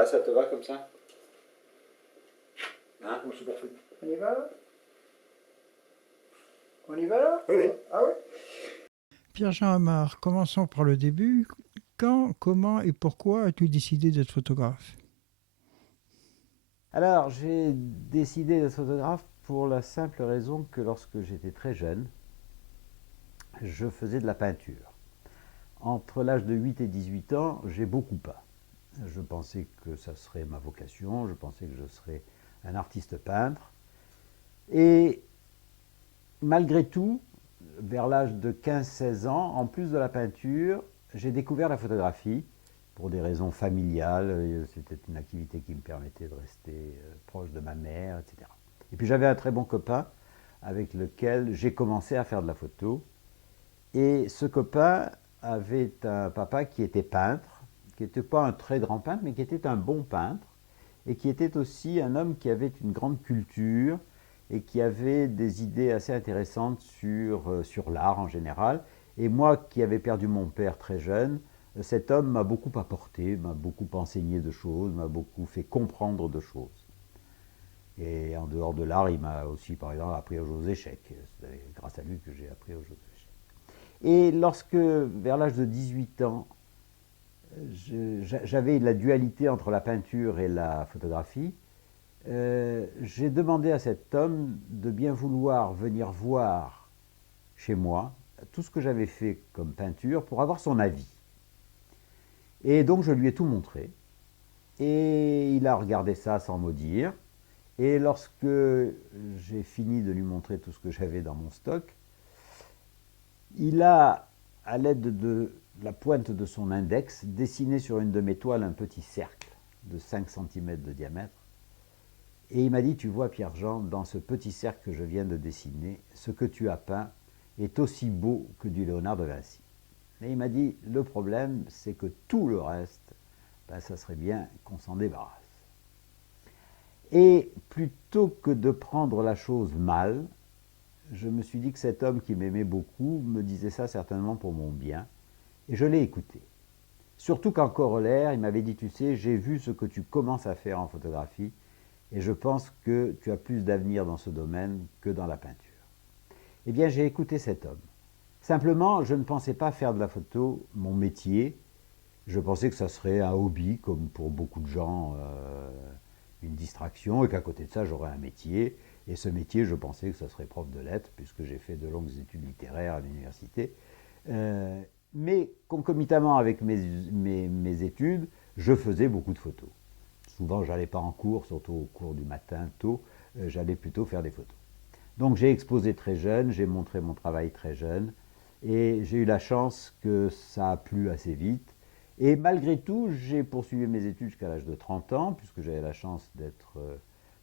Là, ça te va comme ça? Hein? Bon, c'est parfait. On y va là? On y va là? Oui, oui. Ah ouais? Pierre-Jean Amar, commençons par le début. Quand, comment et pourquoi as-tu décidé d'être photographe? Alors, j'ai décidé d'être photographe pour la simple raison que lorsque j'étais très jeune, je faisais de la peinture. Entre l'âge de 8 et 18 ans, j'ai beaucoup peint. Je pensais que ça serait ma vocation, je pensais que je serais un artiste peintre. Et malgré tout, vers l'âge de 15-16 ans, en plus de la peinture, j'ai découvert la photographie pour des raisons familiales. C'était une activité qui me permettait de rester proche de ma mère, etc. Et puis j'avais un très bon copain avec lequel j'ai commencé à faire de la photo. Et ce copain avait un papa qui était peintre, qui n'était pas un très grand peintre, mais qui était un bon peintre, et qui était aussi un homme qui avait une grande culture et qui avait des idées assez intéressantes sur l'art en général. Et moi qui avais perdu mon père très jeune, cet homme m'a beaucoup apporté, m'a beaucoup enseigné de choses, m'a beaucoup fait comprendre de choses. Et en dehors de l'art, il m'a aussi, par exemple, appris à jouer aux échecs. C'est grâce à lui que j'ai appris à jouer aux échecs. Et lorsque, vers l'âge de 18 ans, j'avais la dualité entre la peinture et la photographie, j'ai demandé à cet homme de bien vouloir venir voir chez moi tout ce que j'avais fait comme peinture pour avoir son avis. Et donc je lui ai tout montré. Et il a regardé ça sans mot dire. Et lorsque j'ai fini de lui montrer tout ce que j'avais dans mon stock, il a, à l'aide de la pointe de son index, dessiné sur une de mes toiles un petit cercle de 5 cm de diamètre. Et il m'a dit, tu vois Pierre-Jean, dans ce petit cercle que je viens de dessiner, ce que tu as peint est aussi beau que du Léonard de Vinci. Mais il m'a dit, le problème, c'est que tout le reste, ben, ça serait bien qu'on s'en débarrasse. Et plutôt que de prendre la chose mal, je me suis dit que cet homme qui m'aimait beaucoup me disait ça certainement pour mon bien, et je l'ai écouté. Surtout qu'en corollaire, il m'avait dit, tu sais, j'ai vu ce que tu commences à faire en photographie, et je pense que tu as plus d'avenir dans ce domaine que dans la peinture. Eh bien, j'ai écouté cet homme. Simplement, je ne pensais pas faire de la photo mon métier. Je pensais que ça serait un hobby, comme pour beaucoup de gens, une distraction, et qu'à côté de ça, j'aurais un métier. Et ce métier, je pensais que ça serait prof de lettres, puisque j'ai fait de longues études littéraires à l'université. Mais concomitamment avec mes études, je faisais beaucoup de photos. Souvent, je n'allais pas en cours, surtout au cours du matin tôt, j'allais plutôt faire des photos. Donc j'ai exposé très jeune, j'ai montré mon travail très jeune, et j'ai eu la chance que ça a plu assez vite. Et malgré tout, j'ai poursuivi mes études jusqu'à l'âge de 30 ans, puisque j'avais la chance d'être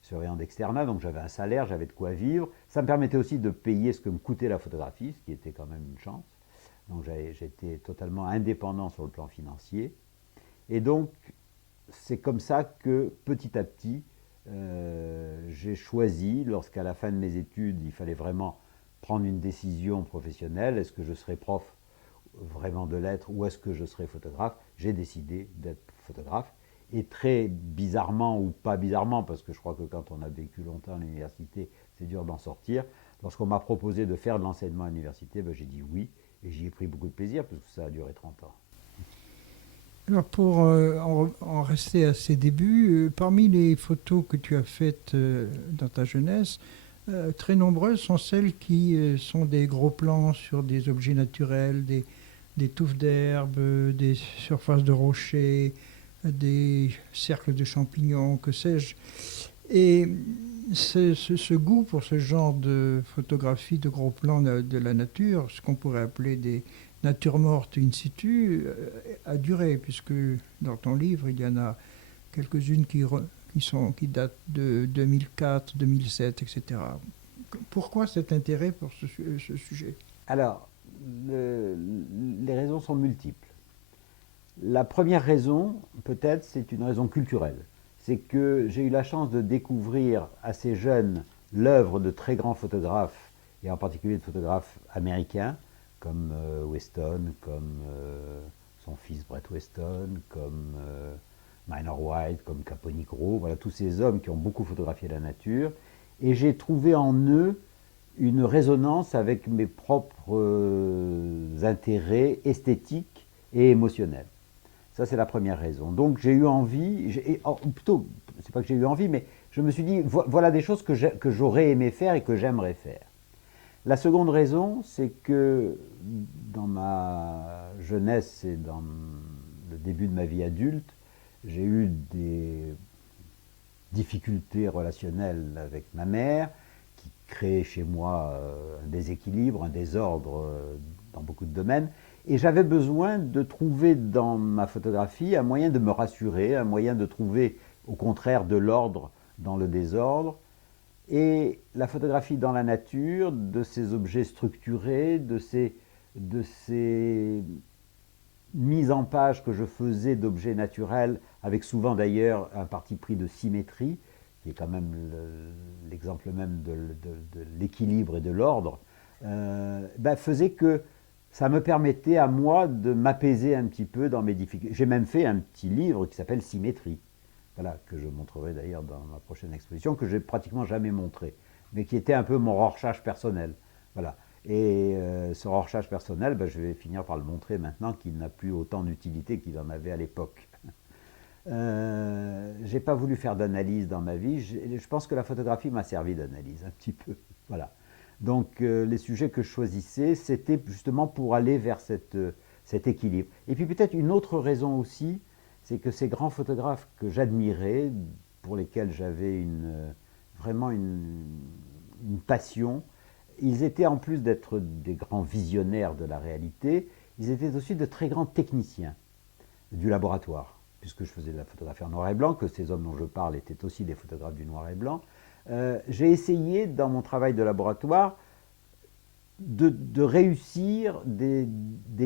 surveillant d'externat, donc j'avais un salaire, j'avais de quoi vivre. Ça me permettait aussi de payer ce que me coûtait la photographie, ce qui était quand même une chance. Donc j'étais totalement indépendant sur le plan financier. Et donc, c'est comme ça que petit à petit, j'ai choisi, lorsqu'à la fin de mes études, il fallait vraiment prendre une décision professionnelle, est-ce que je serais prof vraiment de lettres ou est-ce que je serais photographe, j'ai décidé d'être photographe. Et très bizarrement ou pas bizarrement, parce que je crois que quand on a vécu longtemps à l'université, c'est dur d'en sortir, lorsqu'on m'a proposé de faire de l'enseignement à l'université, ben, j'ai dit oui, et j'y ai pris beaucoup de plaisir, parce que ça a duré 30 ans. Alors pour en rester à ses débuts, parmi les photos que tu as faites dans ta jeunesse, très nombreuses sont celles qui sont des gros plans sur des objets naturels, des touffes d'herbe, des surfaces de rochers, des cercles de champignons, que sais-je. Et ce goût pour ce genre de photographie de gros plans de la nature, ce qu'on pourrait appeler des natures mortes in situ, a duré, puisque dans ton livre, il y en a quelques-unes qui datent de 2004, 2007, etc. Pourquoi cet intérêt pour ce sujet? Alors, les raisons sont multiples. La première raison, peut-être, c'est une raison culturelle. C'est que j'ai eu la chance de découvrir assez jeune l'œuvre de très grands photographes, et en particulier de photographes américains, comme Weston, comme son fils Brett Weston, comme Minor White, comme Caponigro, voilà tous ces hommes qui ont beaucoup photographié la nature. Et j'ai trouvé en eux une résonance avec mes propres intérêts esthétiques et émotionnels. Ça, c'est la première raison. Donc, j'ai eu envie, ou plutôt, c'est pas que j'ai eu envie, mais je me suis dit, voilà des choses que j'aurais aimé faire et que j'aimerais faire. La seconde raison, c'est que dans ma jeunesse et dans le début de ma vie adulte, j'ai eu des difficultés relationnelles avec ma mère qui créaient chez moi un déséquilibre, un désordre dans beaucoup de domaines. Et j'avais besoin de trouver dans ma photographie un moyen de me rassurer, un moyen de trouver au contraire de l'ordre dans le désordre. Et la photographie dans la nature, de ces objets structurés, de ces mises en page que je faisais d'objets naturels, avec souvent d'ailleurs un parti pris de symétrie, qui est quand même l'exemple même de l'équilibre et de l'ordre, faisait que ça me permettait à moi de m'apaiser un petit peu dans mes difficultés. J'ai même fait un petit livre qui s'appelle Symétrie, voilà, que je montrerai d'ailleurs dans ma prochaine exposition, que j'ai pratiquement jamais montré, mais qui était un peu mon recherche personnel. Voilà. Et ce recherche personnel, je vais finir par le montrer maintenant qu'il n'a plus autant d'utilité qu'il en avait à l'époque. J'ai pas voulu faire d'analyse dans ma vie. Je pense que la photographie m'a servi d'analyse un petit peu. Voilà. Donc les sujets que je choisissais, c'était justement pour aller vers cet équilibre. Et puis peut-être une autre raison aussi, c'est que ces grands photographes que j'admirais, pour lesquels j'avais vraiment une passion, ils étaient en plus d'être des grands visionnaires de la réalité, ils étaient aussi de très grands techniciens du laboratoire, puisque je faisais de la photographie en noir et blanc, que ces hommes dont je parle étaient aussi des photographes du noir et blanc. J'ai essayé dans mon travail de laboratoire de réussir des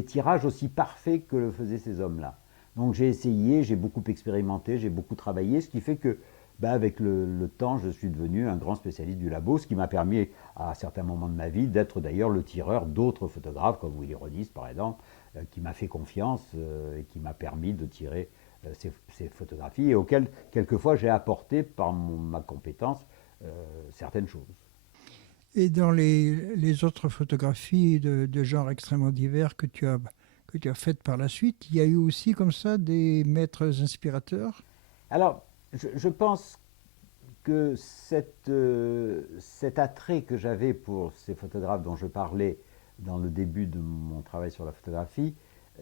tirages aussi parfaits que le faisaient ces hommes-là. Donc j'ai essayé, j'ai beaucoup expérimenté, j'ai beaucoup travaillé, ce qui fait que avec le temps, je suis devenu un grand spécialiste du labo, ce qui m'a permis à certains moments de ma vie d'être d'ailleurs le tireur d'autres photographes, comme Willy Ronis par exemple, qui m'a fait confiance et qui m'a permis de tirer ces photographies et auxquelles quelquefois j'ai apporté par ma compétence certaines choses. Et dans les autres photographies de genres extrêmement divers que tu as faites par la suite, il y a eu aussi comme ça des maîtres inspirateurs? Alors, je pense que cet attrait que j'avais pour ces photographes dont je parlais dans le début de mon travail sur la photographie,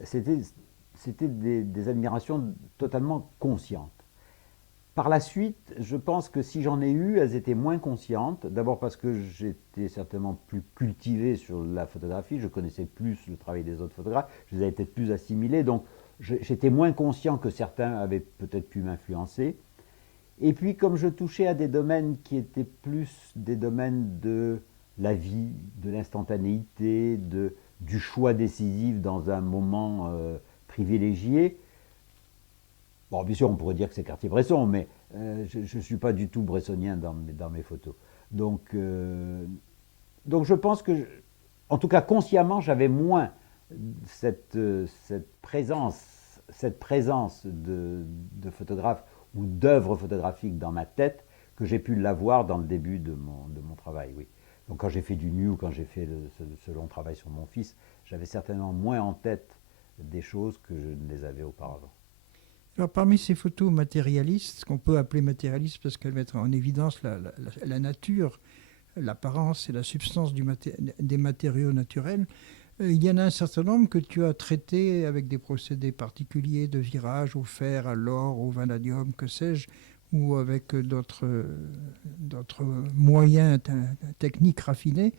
c'était des admirations totalement conscientes. Par la suite, je pense que si j'en ai eu, elles étaient moins conscientes. D'abord parce que j'étais certainement plus cultivé sur la photographie, je connaissais plus le travail des autres photographes, je les avais peut-être plus assimilés, donc j'étais moins conscient que certains avaient peut-être pu m'influencer. Et puis comme je touchais à des domaines qui étaient plus des domaines de la vie, de l'instantanéité, du choix décisif dans un moment privilégié, bon, bien sûr, on pourrait dire que c'est Cartier-Bresson, mais je ne suis pas du tout bressonien dans mes photos. Donc, donc je pense que, en tout cas consciemment, j'avais moins cette présence de photographe ou d'œuvres photographiques dans ma tête que j'ai pu l'avoir dans le début de mon travail, oui. Donc quand j'ai fait du nu ou quand j'ai fait ce long travail sur mon fils, j'avais certainement moins en tête des choses que je ne les avais auparavant. Alors, parmi ces photos matérialistes, qu'on peut appeler matérialistes parce qu'elles mettent en évidence la nature, l'apparence et la substance des matériaux naturels, il y en a un certain nombre que tu as traités avec des procédés particuliers de virage au fer, à l'or, au vanadium, que sais-je, ou avec d'autres moyens techniques raffinés.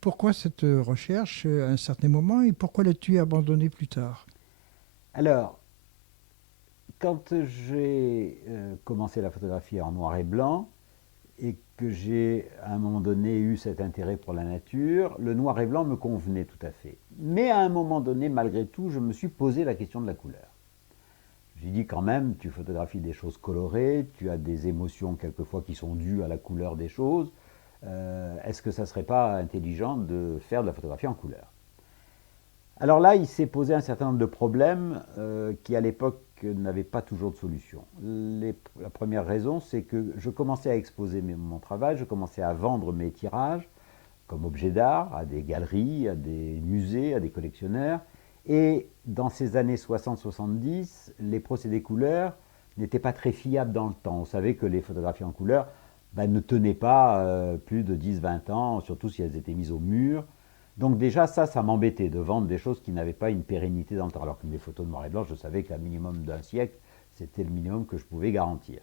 Pourquoi cette recherche à un certain moment et pourquoi l'as-tu abandonnée plus tard? Alors, quand j'ai commencé la photographie en noir et blanc et que j'ai à un moment donné eu cet intérêt pour la nature, le noir et blanc me convenait tout à fait. Mais à un moment donné, malgré tout, je me suis posé la question de la couleur. J'ai dit quand même, tu photographies des choses colorées, tu as des émotions quelquefois qui sont dues à la couleur des choses. Est-ce que ça ne serait pas intelligent de faire de la photographie en couleur? Alors là, il s'est posé un certain nombre de problèmes qui, à l'époque, n'avaient pas toujours de solution. La première raison, c'est que je commençais à exposer mon travail, je commençais à vendre mes tirages comme objets d'art à des galeries, à des musées, à des collectionneurs. Et dans ces années 60-70, les procédés couleurs n'étaient pas très fiables dans le temps. On savait que les photographies en couleur ne tenaient pas plus de 10-20 ans, surtout si elles étaient mises au mur. Donc déjà, ça m'embêtait de vendre des choses qui n'avaient pas une pérennité dans le temps. Alors que les photos de noir et blanc, je savais qu'un minimum d'un siècle, c'était le minimum que je pouvais garantir.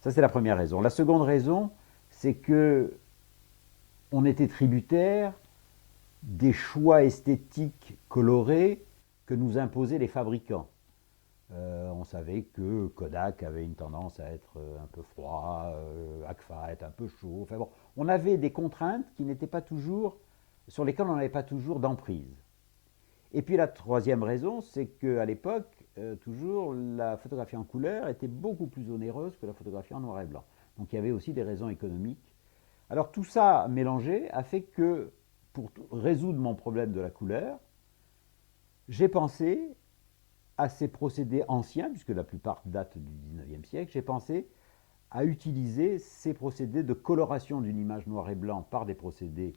Ça, c'est la première raison. La seconde raison, c'est que on était tributaire des choix esthétiques colorés que nous imposaient les fabricants. On savait que Kodak avait une tendance à être un peu froid, Agfa à être un peu chaud. Enfin bon, on avait des contraintes qui n'étaient pas toujours, sur lesquelles on n'avait pas toujours d'emprise. Et puis la troisième raison, c'est qu'à l'époque, toujours, la photographie en couleur était beaucoup plus onéreuse que la photographie en noir et blanc. Donc il y avait aussi des raisons économiques. Alors tout ça mélangé a fait que, pour résoudre mon problème de la couleur, j'ai pensé à ces procédés anciens, puisque la plupart datent du 19e siècle, j'ai pensé à utiliser ces procédés de coloration d'une image noir et blanc par des procédés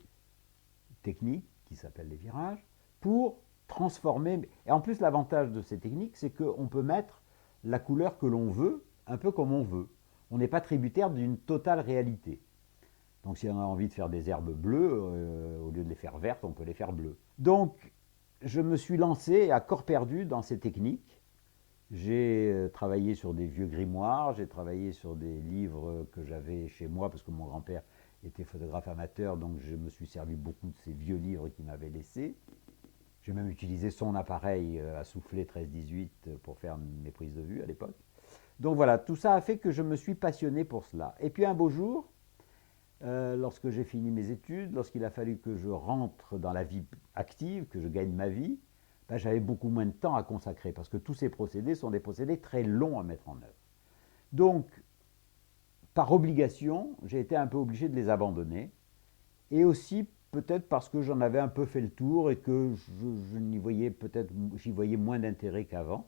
techniques, qui s'appellent les virages, pour transformer. Et en plus, l'avantage de ces techniques, c'est qu'on peut mettre la couleur que l'on veut, un peu comme on veut. On n'est pas tributaire d'une totale réalité. Donc si on a envie de faire des herbes bleues, au lieu de les faire vertes, on peut les faire bleues. Donc je me suis lancé à corps perdu dans ces techniques. J'ai travaillé sur des vieux grimoires, j'ai travaillé sur des livres que j'avais chez moi, parce que mon grand-père était photographe amateur, donc je me suis servi beaucoup de ces vieux livres qu'il m'avait laissés. J'ai même utilisé son appareil à souffler 13-18 pour faire mes prises de vue à l'époque. Donc voilà, tout ça a fait que je me suis passionné pour cela. Et puis un beau jour, lorsque j'ai fini mes études, lorsqu'il a fallu que je rentre dans la vie active, que je gagne ma vie, j'avais beaucoup moins de temps à consacrer parce que tous ces procédés sont des procédés très longs à mettre en œuvre. Donc, par obligation, j'ai été un peu obligé de les abandonner et aussi peut-être parce que j'en avais un peu fait le tour et que je n'y voyais peut-être, j'y voyais moins d'intérêt qu'avant.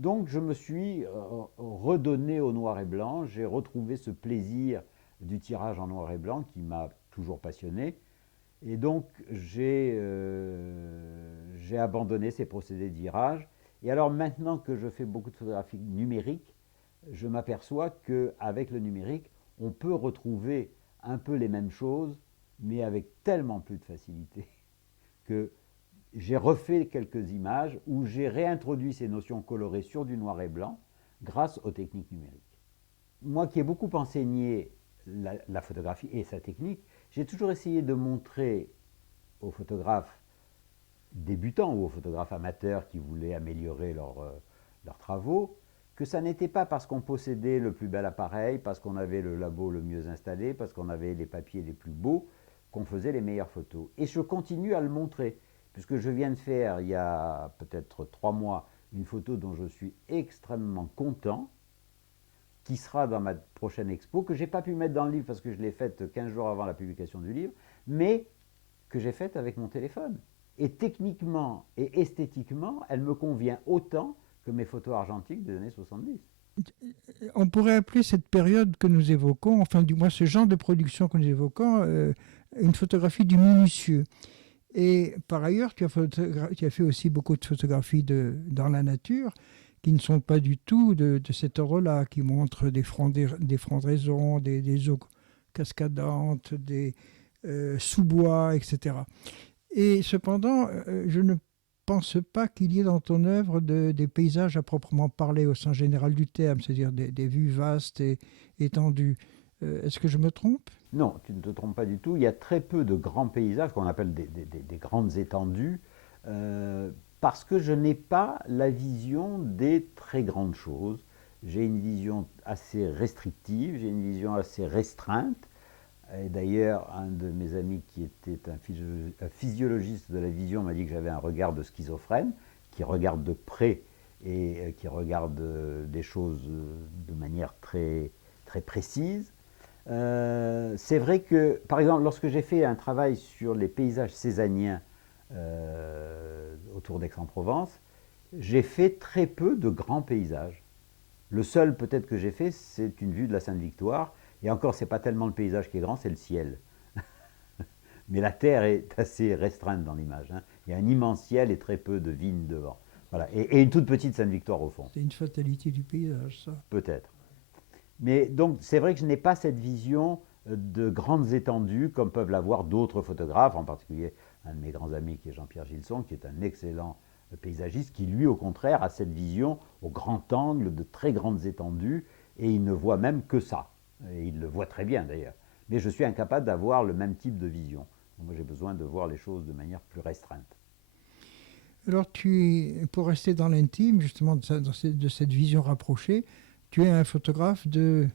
Donc je me suis redonné au noir et blanc, j'ai retrouvé ce plaisir du tirage en noir et blanc qui m'a toujours passionné. Et donc j'ai abandonné ces procédés de virage. Et alors maintenant que je fais beaucoup de photographie numérique, je m'aperçois qu'avec le numérique, on peut retrouver un peu les mêmes choses, mais avec tellement plus de facilité que j'ai refait quelques images où j'ai réintroduit ces notions colorées sur du noir et blanc grâce aux techniques numériques. Moi qui ai beaucoup enseigné la photographie et sa technique, j'ai toujours essayé de montrer aux photographes débutants ou aux photographes amateurs qui voulaient améliorer leurs travaux que ça n'était pas parce qu'on possédait le plus bel appareil, parce qu'on avait le labo le mieux installé, parce qu'on avait les papiers les plus beaux, qu'on faisait les meilleures photos. Et je continue à le montrer, puisque je viens de faire, il y a peut-être 3 mois, une photo dont je suis extrêmement content, qui sera dans ma prochaine expo, que je n'ai pas pu mettre dans le livre parce que je l'ai faite 15 jours avant la publication du livre, mais que j'ai faite avec mon téléphone. Et techniquement et esthétiquement, elle me convient autant que mes photos argentiques des années 70. On pourrait appeler cette période que nous évoquons, enfin du moins ce genre de production que nous évoquons, une photographie du minutieux. Et par ailleurs, tu as fait aussi beaucoup de photographies dans la nature qui ne sont pas du tout de cet ordre-là, qui montrent des frondaisons, des eaux cascadantes, des sous-bois, etc. Et cependant, je ne pense pas qu'il y ait dans ton œuvre des paysages à proprement parler au sens général du terme, c'est-à-dire des vues vastes et étendues. Est-ce que je me trompe? Non, tu ne te trompes pas du tout. Il y a très peu de grands paysages, qu'on appelle des grandes étendues, parce que je n'ai pas la vision des très grandes choses. J'ai une vision assez restrictive, j'ai une vision assez restreinte. Et d'ailleurs, un de mes amis qui était un physiologiste de la vision m'a dit que j'avais un regard de schizophrène, qui regarde de près et qui regarde des choses de manière très, très précise. C'est vrai que, par exemple, lorsque j'ai fait un travail sur les paysages cézanniens autour d'Aix-en-Provence, j'ai fait très peu de grands paysages. Le seul peut-être que j'ai fait, c'est une vue de la Sainte-Victoire. Et encore, c'est pas tellement le paysage qui est grand, c'est le ciel. Mais la terre est assez restreinte dans l'image, hein. Il y a un immense ciel et très peu de vignes devant. Voilà. Et une toute petite Sainte-Victoire au fond. C'est une fatalité du paysage, ça. Peut-être. Mais donc, c'est vrai que je n'ai pas cette vision de grandes étendues comme peuvent l'avoir d'autres photographes, en particulier un de mes grands amis qui est Jean-Pierre Gilson, qui est un excellent paysagiste, qui lui, au contraire, a cette vision au grand angle de très grandes étendues, et il ne voit même que ça. Et il le voit très bien d'ailleurs. Mais je suis incapable d'avoir le même type de vision. Moi, j'ai besoin de voir les choses de manière plus restreinte. Alors, pour rester dans l'intime, justement, de cette vision rapprochée, tu es un photographe de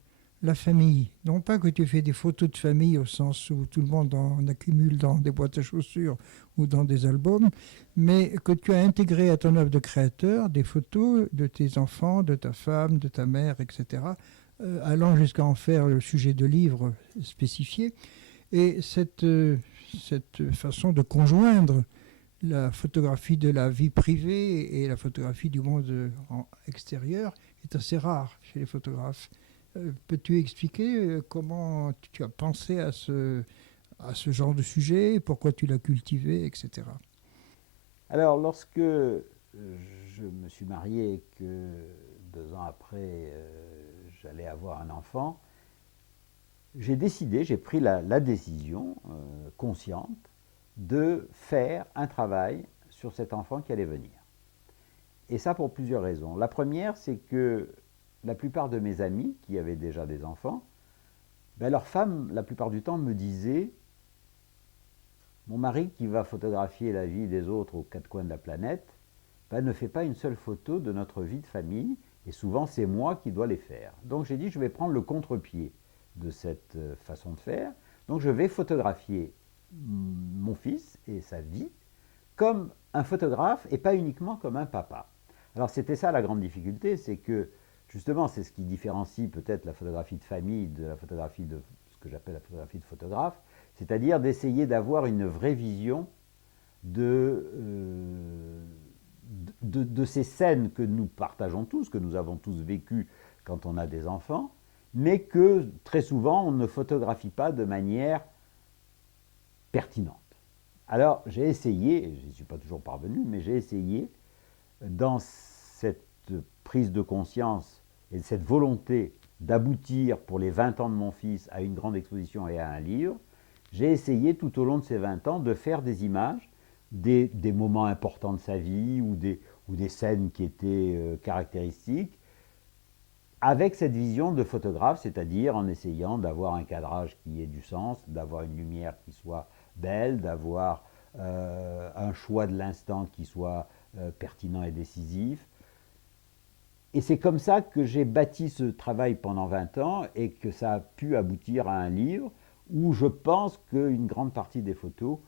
la famille. Non pas que tu fais des photos de famille au sens où tout le monde en accumule dans des boîtes à chaussures ou dans des albums, mais que tu as intégré à ton œuvre de créateur des photos de tes enfants, de ta femme, de ta mère, etc., allant jusqu'à en faire le sujet de livres spécifiés. Et cette façon de conjoindre la photographie de la vie privée et la photographie du monde extérieur est assez rare chez les photographes. Peux-tu expliquer comment tu as pensé à ce genre de sujet, pourquoi tu l'as cultivé, etc. Alors, lorsque je me suis marié et que 2 ans après, j'allais avoir un enfant, j'ai pris la décision consciente de faire un travail sur cet enfant qui allait venir. Et ça pour plusieurs raisons. La première, c'est que la plupart de mes amis qui avaient déjà des enfants, ben leurs femmes, la plupart du temps, me disaient: mon mari qui va photographier la vie des autres aux quatre coins de la planète, ben ne fait pas une seule photo de notre vie de famille, et souvent c'est moi qui dois les faire. Donc j'ai dit, je vais prendre le contre-pied de cette façon de faire. Donc je vais photographier mon fils et sa vie comme un photographe et pas uniquement comme un papa. Alors c'était ça la grande difficulté, c'est que justement c'est ce qui différencie peut-être la photographie de famille de la photographie de ce que j'appelle la photographie de photographe, c'est-à-dire d'essayer d'avoir une vraie vision de ces scènes que nous partageons tous, que nous avons tous vécues quand on a des enfants, mais que très souvent on ne photographie pas de manière pertinente. Alors j'ai essayé, je n'y suis pas toujours parvenu, mais j'ai essayé, dans cette prise de conscience et cette volonté d'aboutir pour les 20 ans de mon fils à une grande exposition et à un livre, j'ai essayé tout au long de ces 20 ans de faire des images, des moments importants de sa vie ou des scènes qui étaient caractéristiques, avec cette vision de photographe, c'est-à-dire en essayant d'avoir un cadrage qui ait du sens, d'avoir une lumière qui soit belle, d'avoir un choix de l'instant qui soit pertinent et décisif. Et c'est comme ça que j'ai bâti ce travail pendant 20 ans et que ça a pu aboutir à un livre où je pense qu'une grande partie des photos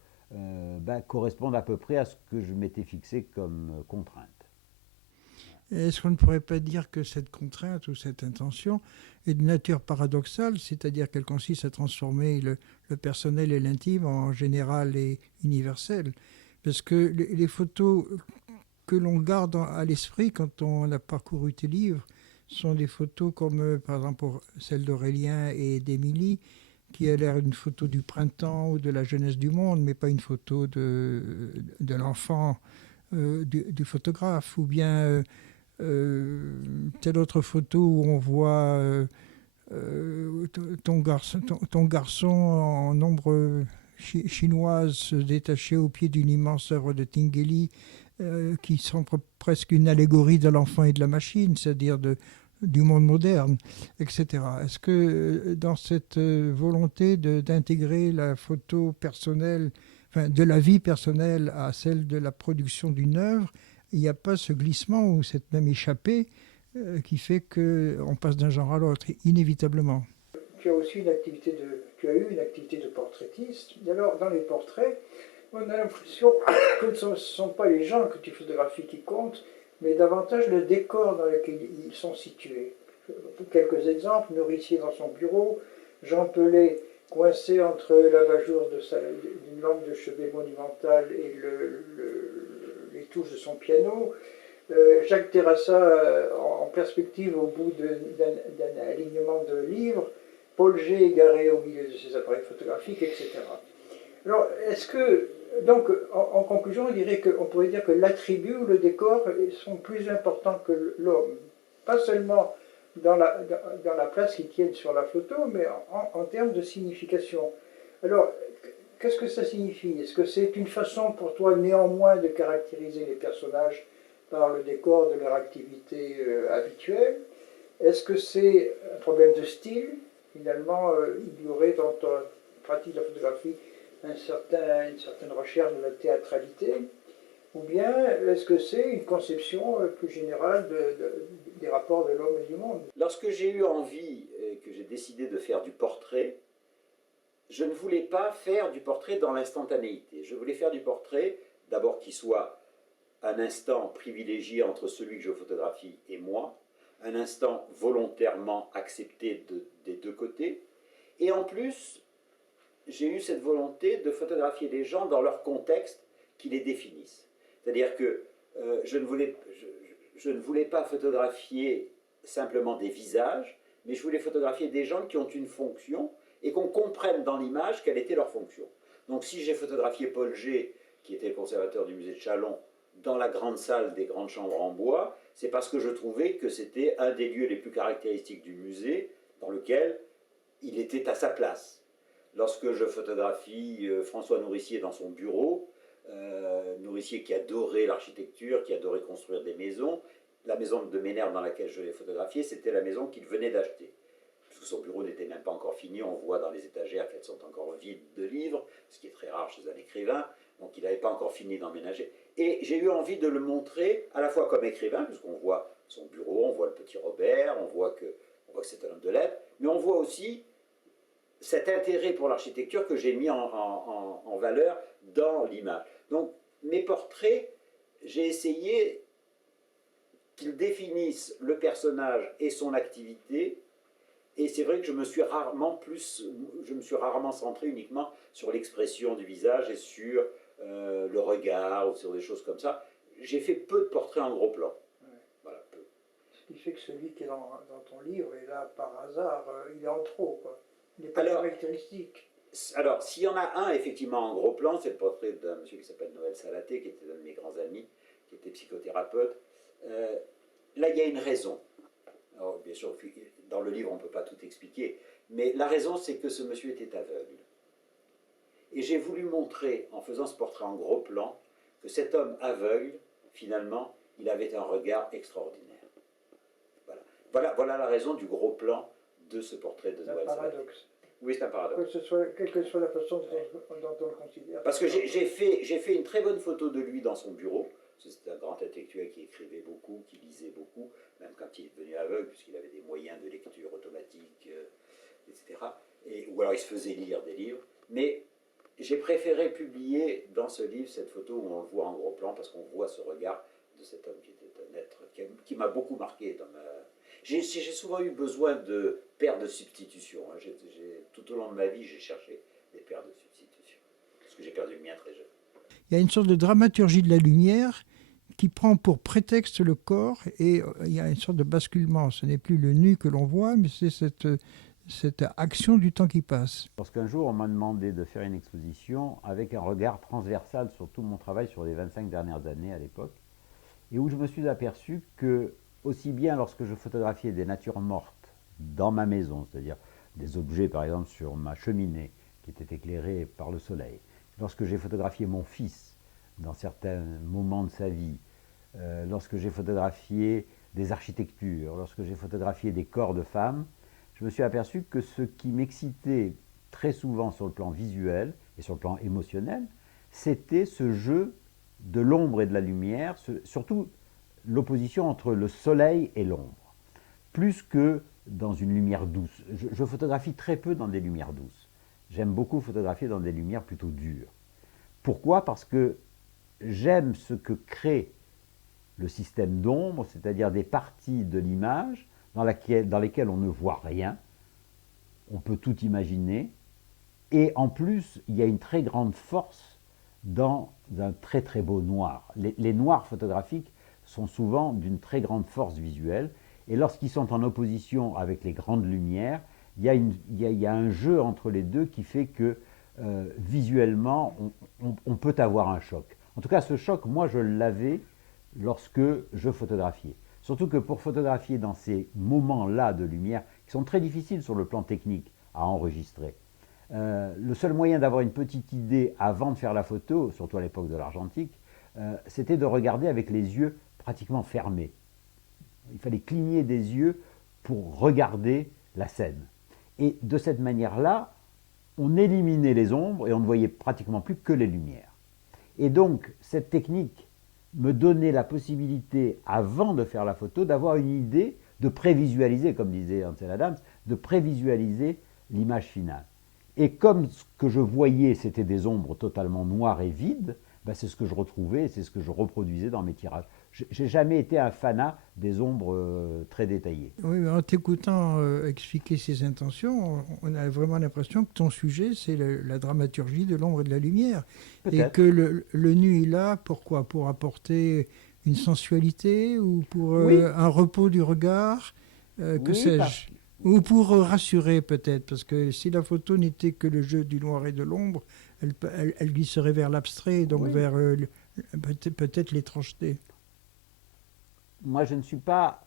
correspondent à peu près à ce que je m'étais fixé comme contrainte. Est-ce qu'on ne pourrait pas dire que cette contrainte ou cette intention est de nature paradoxale, c'est-à-dire qu'elle consiste à transformer le personnel et l'intime en général et universel? Parce que les photos que l'on garde à l'esprit quand on a parcouru tes livres sont des photos comme par exemple celle d'Aurélien et d'Émilie, qui a l'air une photo du printemps ou de la jeunesse du monde, mais pas une photo de l'enfant du photographe, ou bien telle autre photo où on voit ton garçon en ombre chinoise se détacher au pied d'une immense œuvre de Tinguely qui semble presque une allégorie de l'enfant et de la machine, c'est-à-dire du monde moderne, etc. Est-ce que dans cette volonté d'intégrer la photo personnelle, enfin de la vie personnelle à celle de la production d'une œuvre, il n'y a pas ce glissement ou cette même échappée qui fait qu'on passe d'un genre à l'autre, inévitablement? Tu as eu une activité de portraitiste. Et alors, dans les portraits, on a l'impression que ce ne sont pas les gens que tu photographies qui comptent, mais davantage le décor dans lequel ils sont situés. Quelques exemples: Nourricier dans son bureau, Jean Pelé coincé entre l'abat-jour d'une lampe de chevet monumentale et les touches de son piano, Jacques Terrassa en perspective au bout d'un alignement de livres, Paul G égaré au milieu de ses appareils photographiques, etc. Alors, est-ce que, donc, en conclusion, on pourrait dire que l'attribut ou le décor sont plus importants que l'homme, pas seulement dans la place qu'ils tiennent sur la photo, mais en termes de signification. Alors, qu'est-ce que ça signifie? Est-ce que c'est une façon pour toi néanmoins de caractériser les personnages par le décor de leur activité habituelle? Est-ce que c'est un problème de style? Finalement, il y aurait dans ta pratique de la photographie une certaine recherche de la théâtralité? Ou bien est-ce que c'est une conception plus générale des rapports de l'homme et du monde? Lorsque j'ai eu envie et que j'ai décidé de faire du portrait, je ne voulais pas faire du portrait dans l'instantanéité. Je voulais faire du portrait, d'abord qui soit un instant privilégié entre celui que je photographie et moi, un instant volontairement accepté des deux côtés, et en plus, j'ai eu cette volonté de photographier les gens dans leur contexte qui les définissent. C'est-à-dire que je ne voulais pas photographier simplement des visages, mais je voulais photographier des gens qui ont une fonction et qu'on comprenne dans l'image quelle était leur fonction. Donc si j'ai photographié Paul G, qui était le conservateur du musée de Châlons, dans la grande salle des grandes chambres en bois, c'est parce que je trouvais que c'était un des lieux les plus caractéristiques du musée dans lequel il était à sa place. Lorsque je photographie François Nourricier dans son bureau, Nourricier qui adorait l'architecture, qui adorait construire des maisons, la maison de Ménère dans laquelle je l'ai photographié, c'était la maison qu'il venait d'acheter. Puisque son bureau n'était même pas encore fini, on voit dans les étagères qu'elles sont encore vides de livres, ce qui est très rare chez un écrivain, donc il n'avait pas encore fini d'emménager. Et j'ai eu envie de le montrer à la fois comme écrivain, puisqu'on voit son bureau, on voit le petit Robert, on voit que c'est un homme de lettres, mais on voit aussi cet intérêt pour l'architecture que j'ai mis en valeur dans l'image. Donc mes portraits, j'ai essayé qu'ils définissent le personnage et son activité, et c'est vrai que je me suis rarement centré uniquement sur l'expression du visage et sur le regard ou sur des choses comme ça. J'ai fait peu de portraits en gros plan. Ouais. Voilà, peu. Ce qui fait que celui qui est dans ton livre est là par hasard, il est en trop, quoi. Il n'est pas caractéristique. Alors, s'il y en a un effectivement en gros plan, c'est le portrait d'un monsieur qui s'appelle Noël Salaté, qui était un de mes grands amis, qui était psychothérapeute. Là, il y a une raison. Alors, bien sûr, dans le livre, on ne peut pas tout expliquer, mais la raison, c'est que ce monsieur était aveugle. Et j'ai voulu montrer, en faisant ce portrait en gros plan, que cet homme aveugle, finalement, il avait un regard extraordinaire. Voilà la raison du gros plan de ce portrait de Noël Salaté. Paradoxe. Oui, c'est un paradoxe. Quelle que soit la façon dont on le considère. Parce que j'ai fait une très bonne photo de lui dans son bureau. C'était un grand intellectuel qui écrivait beaucoup, qui lisait beaucoup, même quand il est devenu aveugle, puisqu'il avait des moyens de lecture automatique, etc. Ou alors il se faisait lire des livres. Mais j'ai préféré publier dans ce livre cette photo où on le voit en gros plan, parce qu'on voit ce regard de cet homme qui était un être qui m'a beaucoup marqué dans ma... J'ai souvent eu besoin de paires de substitution. Tout au long de ma vie, j'ai cherché des paires de substitution. Parce que j'ai perdu le mien très jeune. Il y a une sorte de dramaturgie de la lumière qui prend pour prétexte le corps et il y a une sorte de basculement. Ce n'est plus le nu que l'on voit, mais c'est cette action du temps qui passe. Parce qu'un jour, on m'a demandé de faire une exposition avec un regard transversal sur tout mon travail sur les 25 dernières années à l'époque, et où je me suis aperçu que, aussi bien lorsque je photographiais des natures mortes dans ma maison, c'est-à-dire des objets par exemple sur ma cheminée qui étaient éclairés par le soleil, lorsque j'ai photographié mon fils dans certains moments de sa vie, lorsque j'ai photographié des architectures, lorsque j'ai photographié des corps de femmes, je me suis aperçu que ce qui m'excitait très souvent sur le plan visuel et sur le plan émotionnel, c'était ce jeu de l'ombre et de la lumière, surtout l'opposition entre le soleil et l'ombre, plus que dans une lumière douce. Je photographie très peu dans des lumières douces. J'aime beaucoup photographier dans des lumières plutôt dures. Pourquoi? Parce que j'aime ce que crée le système d'ombre, c'est-à-dire des parties de l'image dans lesquelles on ne voit rien, on peut tout imaginer, et en plus, il y a une très grande force dans un très très beau noir. Les noirs photographiques sont souvent d'une très grande force visuelle, et lorsqu'ils sont en opposition avec les grandes lumières, il y a un jeu entre les deux qui fait que visuellement, on peut avoir un choc. En tout cas, ce choc, moi, je l'avais lorsque je photographiais. Surtout que pour photographier dans ces moments-là de lumière, qui sont très difficiles sur le plan technique à enregistrer, le seul moyen d'avoir une petite idée avant de faire la photo, surtout à l'époque de l'argentique, c'était de regarder avec les yeux pratiquement fermés. Il fallait cligner des yeux pour regarder la scène. Et de cette manière-là, on éliminait les ombres et on ne voyait pratiquement plus que les lumières. Et donc, cette technique me donnait la possibilité, avant de faire la photo, d'avoir une idée, de prévisualiser, comme disait Ansel Adams, de prévisualiser l'image finale. Et comme ce que je voyais, c'était des ombres totalement noires et vides, ben c'est ce que je retrouvais et c'est ce que je reproduisais dans mes tirages. J'ai jamais été un fanat des ombres très détaillées. Oui, mais en t'écoutant expliquer ses intentions, on a vraiment l'impression que ton sujet, c'est la dramaturgie de l'ombre et de la lumière. Et que Peut-être. le nu est là, pourquoi? Pour apporter une sensualité ou pour Oui, un repos du regard, que oui, parce sais-je? que Ou pour rassurer peut-être, parce que si la photo n'était que le jeu du noir et de l'ombre, elle glisserait vers l'abstrait, donc oui, vers peut-être l'étrangeté. moi je ne suis pas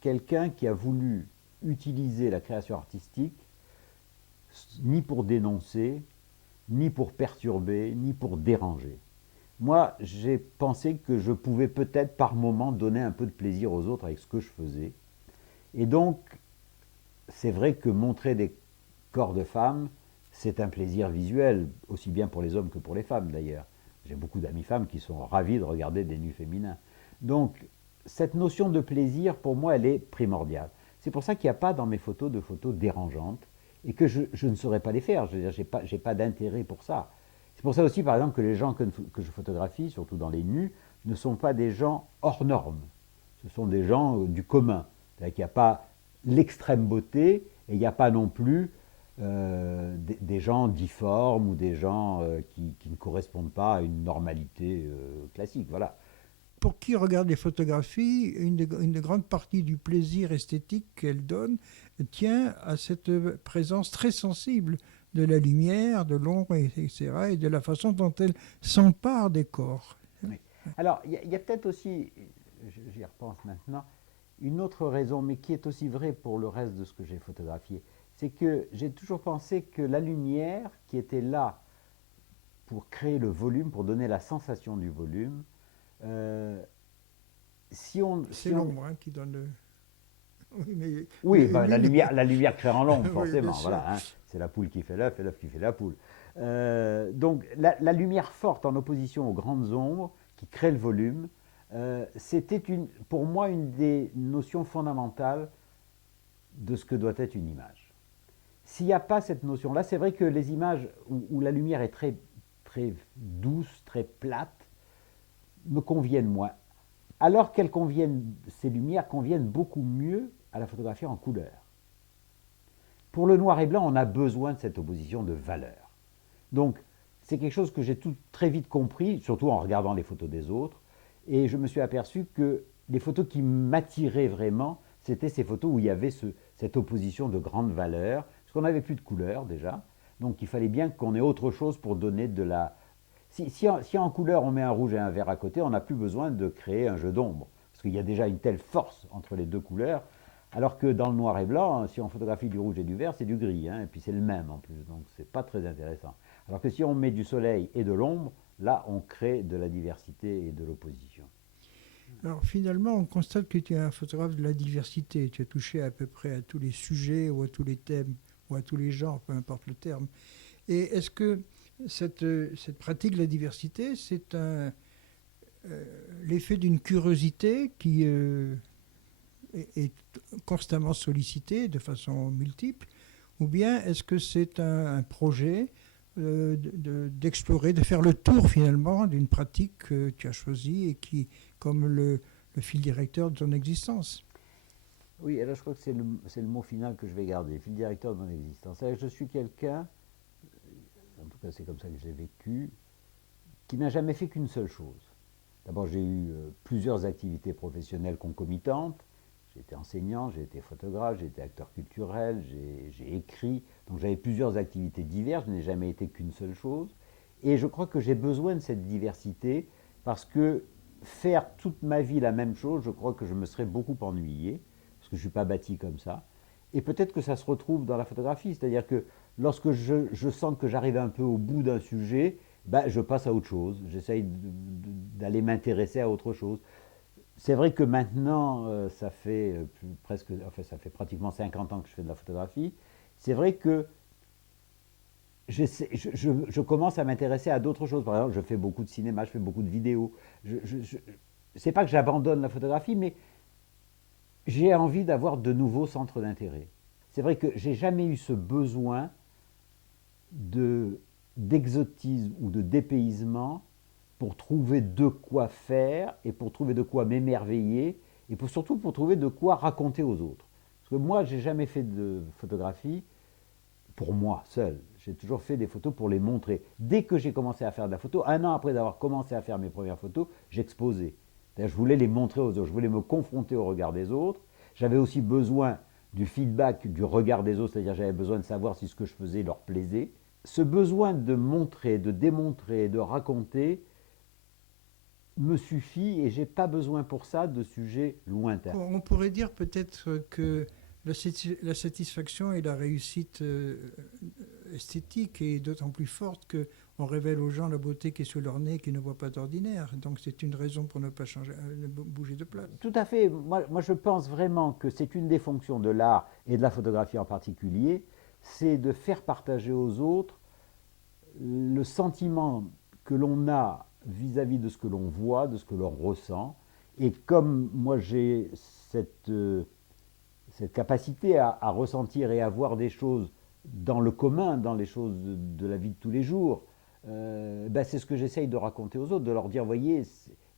quelqu'un qui a voulu utiliser la création artistique ni pour dénoncer, ni pour perturber, ni pour déranger. Moi, j'ai pensé que je pouvais peut-être par moment donner un peu de plaisir aux autres avec ce que je faisais. Et donc, c'est vrai que montrer des corps de femmes, c'est un plaisir visuel, aussi bien pour les hommes que pour les femmes d'ailleurs. J'ai beaucoup d'amis femmes qui sont ravies de regarder des nus féminins. Donc, cette notion de plaisir, pour moi, elle est primordiale. C'est pour ça qu'il n'y a pas dans mes photos de photos dérangeantes et que je ne saurais pas les faire. Je veux dire, j'ai pas d'intérêt pour ça. C'est pour ça aussi, par exemple, que les gens que je photographie, surtout dans les nus, ne sont pas des gens hors normes. Ce sont des gens du commun. C'est-à-dire qu'il n'y a pas l'extrême beauté et il n'y a pas non plus des gens difformes ou des gens qui ne correspondent pas à une normalité classique. Voilà. Pour qui regarde les photographies, une grande partie du plaisir esthétique qu'elles donnent tient à cette présence très sensible de la lumière, de l'ombre, etc., et de la façon dont elles s'emparent des corps. Oui. Alors, il y a peut-être aussi, j'y repense maintenant, une autre raison, mais qui est aussi vraie pour le reste de ce que j'ai photographié. C'est que j'ai toujours pensé que la lumière qui était là pour créer le volume, pour donner la sensation du volume, euh, C'est si on, l'ombre qui donne le... Oui, mais oui, ben, l'une... la lumière crée en l'ombre, Oui, bien forcément. sûr. Voilà, hein. C'est la poule qui fait l'œuf et l'œuf qui fait la poule. Donc, la lumière forte en opposition aux grandes ombres qui créent le volume, c'était pour moi une des notions fondamentales de ce que doit être une image. S'il n'y a pas cette notion-là, c'est vrai que les images où la lumière est très, très douce, très plate, me conviennent moins. Alors qu'elles conviennent, ces lumières conviennent beaucoup mieux à la photographie en couleur. Pour le noir et blanc, on a besoin de cette opposition de valeurs. Donc, c'est quelque chose que j'ai très vite compris, surtout en regardant les photos des autres, et je me suis aperçu que les photos qui m'attiraient vraiment, c'était ces photos où il y avait cette opposition de grandes valeurs, parce qu'on n'avait plus de couleurs déjà, donc il fallait bien qu'on ait autre chose pour donner de la... Si en couleur on met un rouge et un vert à côté, on n'a plus besoin de créer un jeu d'ombre, parce qu'il y a déjà une telle force entre les deux couleurs, alors que dans le noir et blanc, si on photographie du rouge et du vert, c'est du gris, hein, et puis c'est le même en plus, donc c'est pas très intéressant. Alors que si on met du soleil et de l'ombre, là on crée de la diversité et de l'opposition. Alors finalement, on constate que tu es un photographe de la diversité. Tu as touché à peu près à tous les sujets ou à tous les thèmes ou à tous les genres, peu importe le terme. Et est-ce que cette pratique de la diversité, c'est l'effet d'une curiosité qui est constamment sollicitée de façon multiple, ou bien est-ce que c'est un projet d'explorer, de faire le tour finalement d'une pratique que tu as choisie et qui, comme le fil directeur de ton existence? Oui, et là je crois que c'est le mot final que je vais garder, fil directeur de mon existence. Je suis quelqu'un, en tout cas c'est comme ça que j'ai vécu, qui n'a jamais fait qu'une seule chose. D'abord, j'ai eu plusieurs activités professionnelles concomitantes. J'ai été enseignant, j'ai été photographe, j'ai été acteur culturel, j'ai écrit. Donc j'avais plusieurs activités diverses, je n'ai jamais été qu'une seule chose. Et je crois que j'ai besoin de cette diversité parce que faire toute ma vie la même chose, je crois que je me serais beaucoup ennuyé, parce que je ne suis pas bâti comme ça. Et peut-être que ça se retrouve dans la photographie, c'est-à-dire que lorsque je sens que j'arrive un peu au bout d'un sujet, ben, je passe à autre chose, j'essaye d'aller m'intéresser à autre chose. C'est vrai que maintenant, ça fait presque, enfin, ça fait pratiquement 50 ans que je fais de la photographie. C'est vrai que je commence à m'intéresser à d'autres choses. Par exemple, je fais beaucoup de cinéma, je fais beaucoup de vidéos. C'est pas que j'abandonne la photographie, mais j'ai envie d'avoir de nouveaux centres d'intérêt. C'est vrai que j'ai jamais eu ce besoin de d'exotisme ou de dépaysement pour trouver de quoi faire et pour trouver de quoi m'émerveiller et surtout pour trouver de quoi raconter aux autres. Parce que moi, j'ai jamais fait de photographie pour moi seul. J'ai toujours fait des photos pour les montrer. Dès que j'ai commencé à faire de la photo, un an après avoir commencé à faire mes premières photos, j'exposais. Je voulais les montrer aux autres, je voulais me confronter au regard des autres. J'avais aussi besoin du feedback du regard des autres, c'est-à-dire j'avais besoin de savoir si ce que je faisais leur plaisait. Ce besoin de montrer, de démontrer, de raconter me suffit et j'ai pas besoin pour ça de sujets lointains. On pourrait dire peut-être que la satisfaction et la réussite esthétique est d'autant plus forte qu'on révèle aux gens la beauté qui est sous leur nez et qu'ils ne voient pas d'ordinaire. Donc c'est une raison pour ne pas changer, ne bouger de place. Tout à fait. Moi, je pense vraiment que c'est une des fonctions de l'art et de la photographie en particulier, c'est de faire partager aux autres le sentiment que l'on a vis-à-vis de ce que l'on voit, de ce que l'on ressent. Et comme moi j'ai cette capacité à ressentir et à voir des choses dans le commun, dans les choses de la vie de tous les jours, ben c'est ce que j'essaye de raconter aux autres, de leur dire, voyez,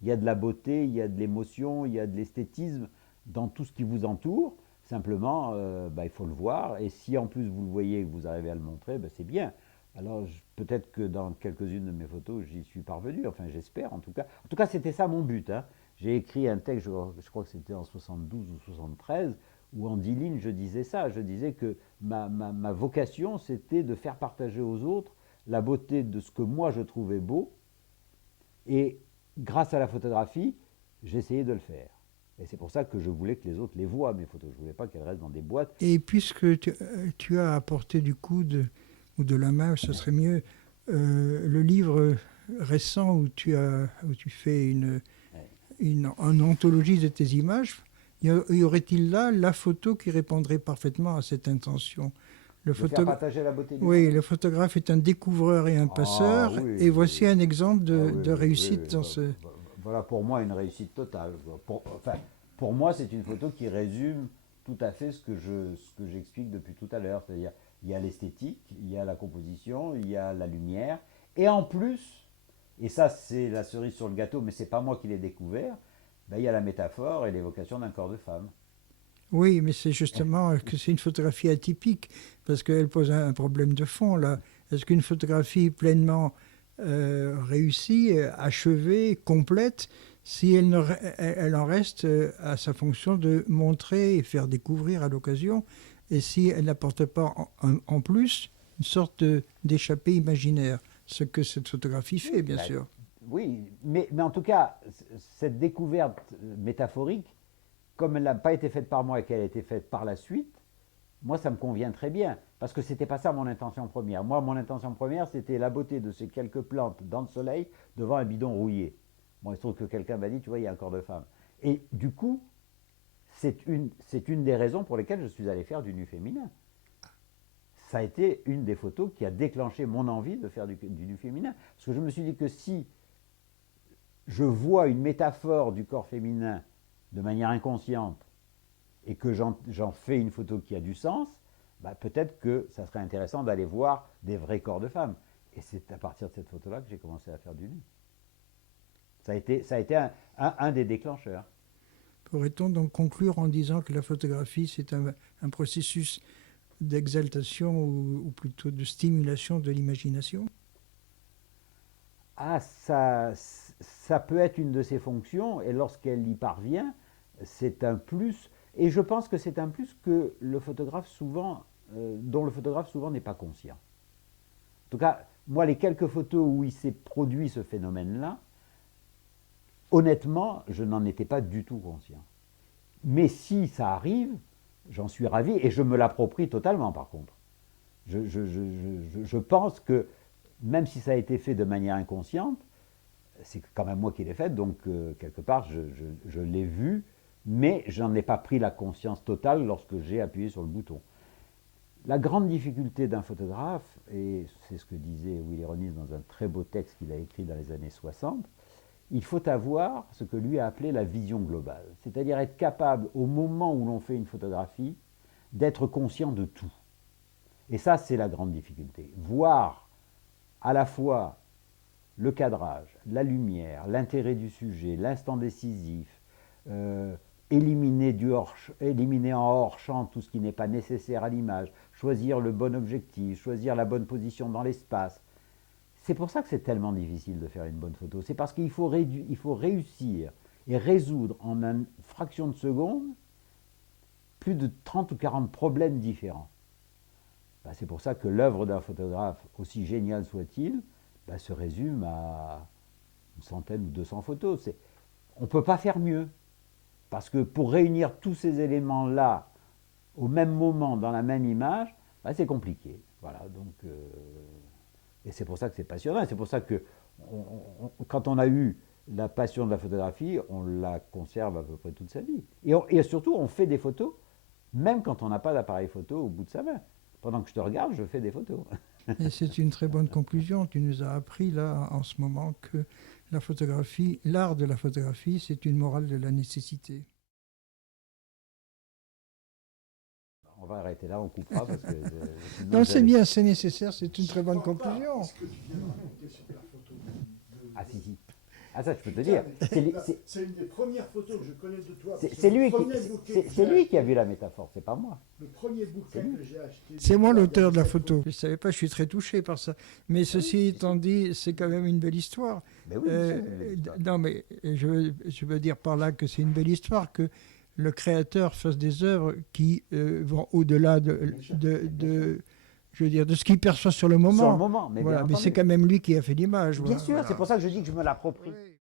il y a de la beauté, il y a de l'émotion, il y a de l'esthétisme dans tout ce qui vous entoure. Simplement, ben, il faut le voir. Et si en plus vous le voyez et que vous arrivez à le montrer, ben, c'est bien. Alors peut-être que dans quelques-unes de mes photos, j'y suis parvenu. Enfin, j'espère en tout cas. En tout cas, c'était ça mon but. Hein. J'ai écrit un texte, je crois que c'était en 72 ou 73, où en 10 lignes, je disais ça. Je disais que ma vocation, c'était de faire partager aux autres la beauté de ce que moi je trouvais beau. Et grâce à la photographie, j'essayais de le faire. Et c'est pour ça que je voulais que les autres les voient, mes photos. Je ne voulais pas qu'elles restent dans des boîtes. Et puisque tu as apporté du coude ou de la main, ce serait mieux, le livre récent où tu fais une anthologie de tes images, y aurait-il là la photo qui répondrait parfaitement à cette intention? Faire partager la beauté du Oui, monde. le photographe est un découvreur et un passeur, Ah, oui, et oui, voici un exemple de réussite oui. dans ce... Voilà pour moi une réussite totale. Pour moi, c'est une photo qui résume tout à fait ce que j'explique depuis tout à l'heure. C'est-à-dire, il y a l'esthétique, il y a la composition, il y a la lumière. Et en plus, et ça c'est la cerise sur le gâteau, mais c'est pas moi qui l'ai découvert, ben, il y a la métaphore et l'évocation d'un corps de femme. Oui, mais c'est justement que c'est une photographie atypique, parce qu'elle pose un problème de fond, là. Est-ce qu'une photographie pleinement réussie, achevée, complète, si elle en reste à sa fonction de montrer et faire découvrir à l'occasion, et si elle n'apporte pas en plus une sorte d'échappée imaginaire, ce que cette photographie fait, bien sûr. Oui, mais en tout cas, cette découverte métaphorique, comme elle n'a pas été faite par moi et qu'elle a été faite par la suite, moi ça me convient très bien. Parce que c'était pas ça mon intention première. Moi, mon intention première, c'était la beauté de ces quelques plantes dans le soleil devant un bidon rouillé. Bon, il se trouve que quelqu'un m'a dit, tu vois, il y a un corps de femme. Et du coup, c'est une des raisons pour lesquelles je suis allé faire du nu féminin. Ça a été une des photos qui a déclenché mon envie de faire du nu féminin. Parce que je me suis dit que si je vois une métaphore du corps féminin de manière inconsciente et que j'en fais une photo qui a du sens, bah peut-être que ça serait intéressant d'aller voir des vrais corps de femmes. Et c'est à partir de cette photo-là que j'ai commencé à faire du nu. Ça a été un des déclencheurs. Pourrait-on donc conclure en disant que la photographie, c'est un processus d'exaltation ou plutôt de stimulation de l'imagination? Ah, ça peut être une de ses fonctions, et lorsqu'elle y parvient, c'est un plus. Et je pense que c'est un plus que le photographe souvent, dont le photographe souvent n'est pas conscient. En tout cas, moi, les quelques photos où il s'est produit ce phénomène-là, honnêtement, je n'en étais pas du tout conscient. Mais si ça arrive, j'en suis ravi et je me l'approprie totalement par contre. Je pense que même si ça a été fait de manière inconsciente, c'est quand même moi qui l'ai fait, donc quelque part je l'ai vu, mais j'en ai pas pris la conscience totale lorsque j'ai appuyé sur le bouton. La grande difficulté d'un photographe, et c'est ce que disait Willy Ronis dans un très beau texte qu'il a écrit dans les années 60, il faut avoir ce que lui a appelé la vision globale, c'est-à-dire être capable, au moment où l'on fait une photographie, d'être conscient de tout. Et ça, c'est la grande difficulté. Voir à la fois le cadrage, la lumière, l'intérêt du sujet, l'instant décisif, éliminer en hors-champ tout ce qui n'est pas nécessaire à l'image, choisir le bon objectif, choisir la bonne position dans l'espace. C'est pour ça que c'est tellement difficile de faire une bonne photo. C'est parce qu'il faut, réussir et résoudre en une fraction de seconde plus de 30 ou 40 problèmes différents. Ben, c'est pour ça que l'œuvre d'un photographe, aussi génial soit-il, ben, se résume à une centaine ou 200 photos. On ne peut pas faire mieux. Parce que pour réunir tous ces éléments-là au même moment, dans la même image, ben, c'est compliqué. Voilà, donc, et c'est pour ça que c'est passionnant. C'est pour ça que quand on a eu la passion de la photographie, on la conserve à peu près toute sa vie. Et surtout, on fait des photos, même quand on n'a pas d'appareil photo au bout de sa main. Pendant que je te regarde, je fais des photos. Et c'est une très bonne conclusion. Tu nous as appris là, en ce moment, que la photographie, l'art de la photographie, c'est une morale de la nécessité. On va arrêter là, on coupera parce que... non, c'est bien, c'est nécessaire, c'est une très bonne conclusion. Ah si, si. Ah ça, je peux te dire. C'est une des premières photos que je connais de toi. C'est lui qui a vu la métaphore, c'est pas moi. Le premier bouquin que j'ai acheté. C'est moi l'auteur de la photo. Je ne savais pas, je suis très touché par ça. Mais ceci étant dit, c'est quand même une belle histoire. Mais oui, c'est une belle histoire. Non, mais je veux dire par là que c'est une belle histoire, que le créateur fasse des œuvres qui vont au-delà je veux dire, de ce qu'il perçoit sur le moment. Sur le moment, mais voilà, bien mais entendu. c'est quand même lui qui a fait l'image. Bien sûr, c'est pour ça que je dis que je me l'approprie. Oui.